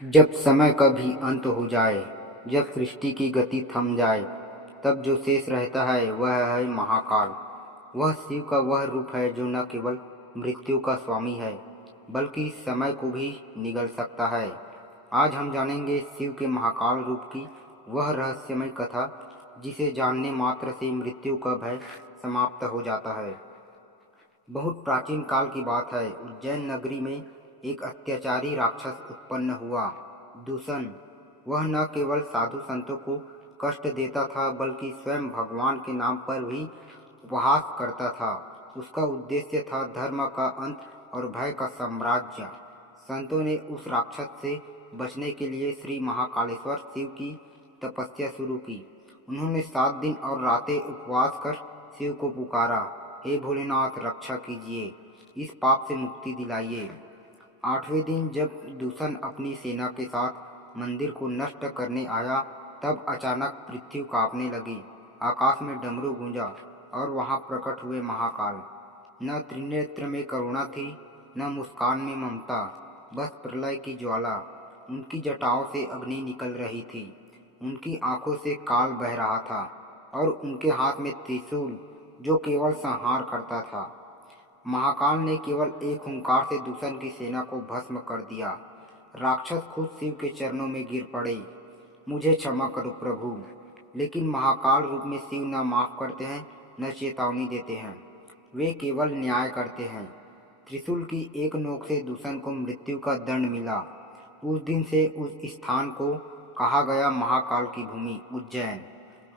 जब समय का भी अंत हो जाए, जब सृष्टि की गति थम जाए, तब जो शेष रहता है वह है महाकाल। वह शिव का वह रूप है जो न केवल मृत्यु का स्वामी है, बल्कि समय को भी निगल सकता है। आज हम जानेंगे शिव के महाकाल रूप की वह रहस्यमय कथा, जिसे जानने मात्र से मृत्यु का भय समाप्त हो जाता है। बहुत प्राचीन काल की बात है। उज्जैन नगरी में एक अत्याचारी राक्षस उत्पन्न हुआ, दूषण। वह न केवल साधु संतों को कष्ट देता था, बल्कि स्वयं भगवान के नाम पर भी उपहास करता था। उसका उद्देश्य था धर्म का अंत और भय का साम्राज्य। संतों ने उस राक्षस से बचने के लिए श्री महाकालेश्वर शिव की तपस्या शुरू की। उन्होंने 7 दिन और रातें उपवास कर शिव को पुकारा, हे भोलेनाथ, रक्षा कीजिए, इस पाप से मुक्ति दिलाइए। 8वें दिन जब दूषण अपनी सेना के साथ मंदिर को नष्ट करने आया, तब अचानक पृथ्वी कांपने लगी। आकाश में डमरू गूंजा और वहां प्रकट हुए महाकाल। न त्रिनेत्र में करुणा थी, न मुस्कान में ममता, बस प्रलय की ज्वाला। उनकी जटाओं से अग्नि निकल रही थी, उनकी आंखों से काल बह रहा था और उनके हाथ में त्रिशूल, जो केवल संहार करता था। महाकाल ने केवल एक हुंकार से दूषण की सेना को भस्म कर दिया। राक्षस खुद शिव के चरणों में गिर पड़े, मुझे क्षमा करो प्रभु। लेकिन महाकाल रूप में शिव न माफ करते हैं, न चेतावनी देते हैं, वे केवल न्याय करते हैं। त्रिशूल की एक नोक से दूषण को मृत्यु का दंड मिला। उस दिन से उस स्थान को कहा गया महाकाल की भूमि उज्जैन,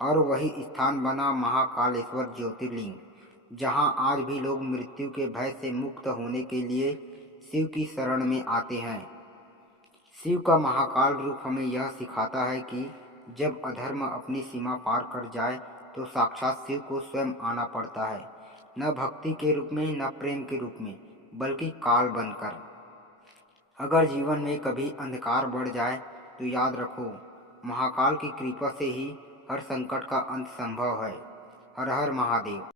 और वही स्थान बना महाकालेश्वर ज्योतिर्लिंग, जहां आज भी लोग मृत्यु के भय से मुक्त होने के लिए शिव की शरण में आते हैं। शिव का महाकाल रूप हमें यह सिखाता है कि जब अधर्म अपनी सीमा पार कर जाए, तो साक्षात शिव को स्वयं आना पड़ता है, न भक्ति के रूप में, न प्रेम के रूप में, बल्कि काल बनकर। अगर जीवन में कभी अंधकार बढ़ जाए, तो याद रखो, महाकाल की कृपा से ही हर संकट का अंत संभव है। हर हर महादेव।